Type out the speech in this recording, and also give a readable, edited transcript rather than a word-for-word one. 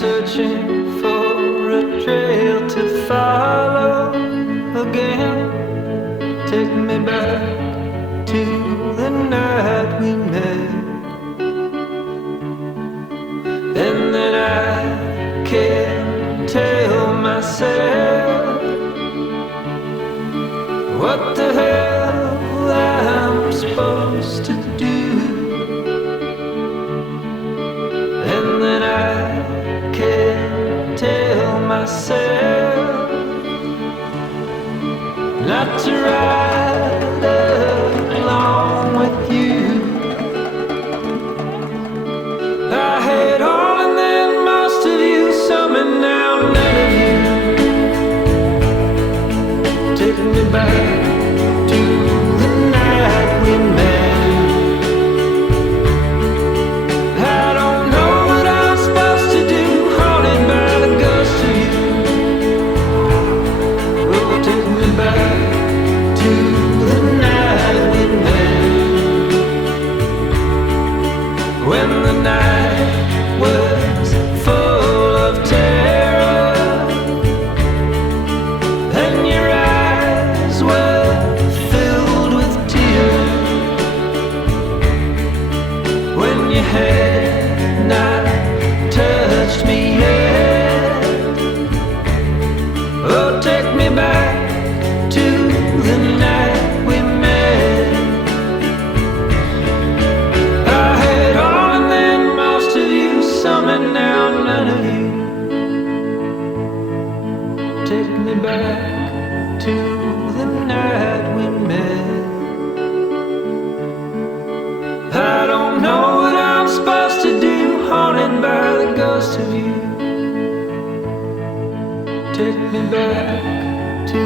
searching for a trail to follow again. Take me back to the night we met, and then I can't tell myself what the hell I'm supposed to do. And then I can't tell myself not to ride along with you. I had all and then most of you, some and now none of you. Take me back to the night we met. I don't know what I'm supposed to do, haunted by the ghost of you. Oh, take me back to the night we met, when the night was full of terror and your eyes were filled with tears, when you had not touched me yet. Oh, take me back to the night we met. I had all and then most of you, some and now none of you. Take me back to the night we met. I don't know what I'm supposed to do, haunted by the ghost of you. Take me back to